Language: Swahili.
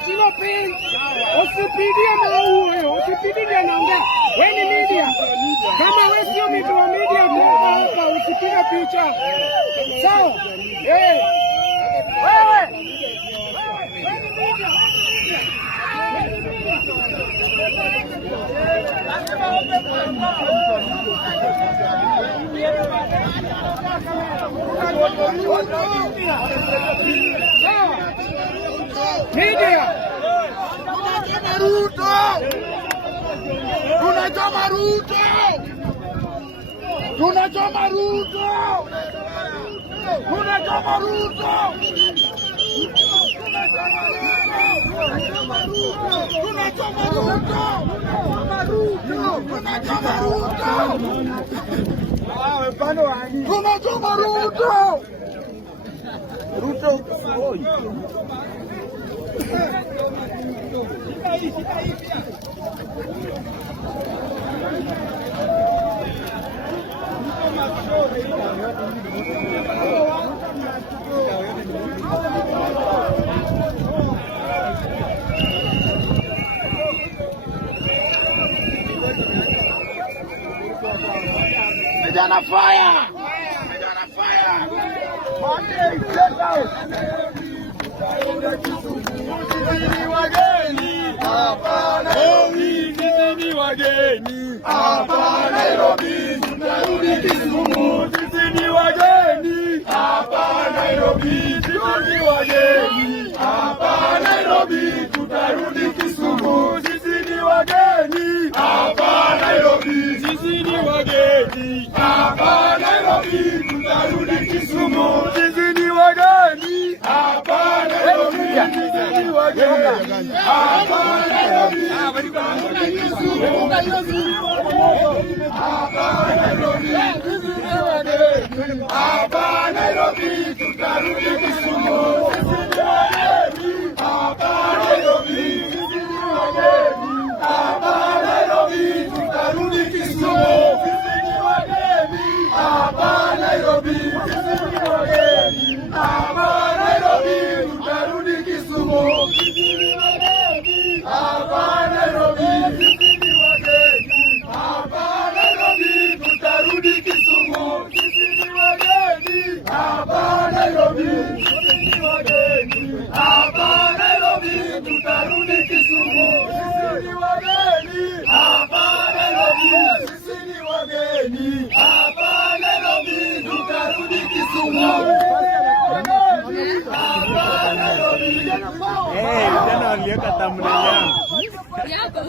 jino pin. Usipidie maua, usipidie naongea. Wewe ni media. Kama wewe sio mtu wa media hapa usipige picha. Sawa? Wewe. Media. Tunachoma Ruto. Tunachoma Ruto. Tunachoma Ruto. Tunachoma Ruto. Tunachoma Ruto. Tunachoma Ruto. Tunachoma Ruto. Ruto. Vijana fire! Vijana fire! Sisi wageni hapa Nairobi, sisi ni wageni hapa Nairobi, tutarudi Kisumu. Sisi ni wageni hapa Nairobi, sisi ni wageni hapa Nairobi, tutarudi Kisumu. Sisi ni wageni hapa Nairobi, sisi ni wageni hapa Nairobi, tutarudi Kisumu. Sisi ni wageni hapa Nairobi, sisi ni wageni hapa Nairobi, tutarudi Kisumu. Hapa Nairobi, sisi ni wageni hapa Nairobi, tutarudi Kisumu. Sisi ni wageni hapa Nairobi, sisi ni wageni hapa Nairobi, tutarudi Kisumu. Sisi ni wageni hapa Nairobi, sisi ni wageni hapa Nairobi, tutarudi Kisumu. Sisi ni wageni hapa Nairobi, sisi ni wageni hapa Nairobi, tutarudi Kisumu. Sisi ni wageni hapa Nairobi, sisi ni wageni hapa Nairobi, tutarudi Kisumu. Sisi ni wageni hapa Nairobi, sisi ni wageni hapa Nairobi, tutarudi Kisumu. Jana waliweka thumbnail yangu.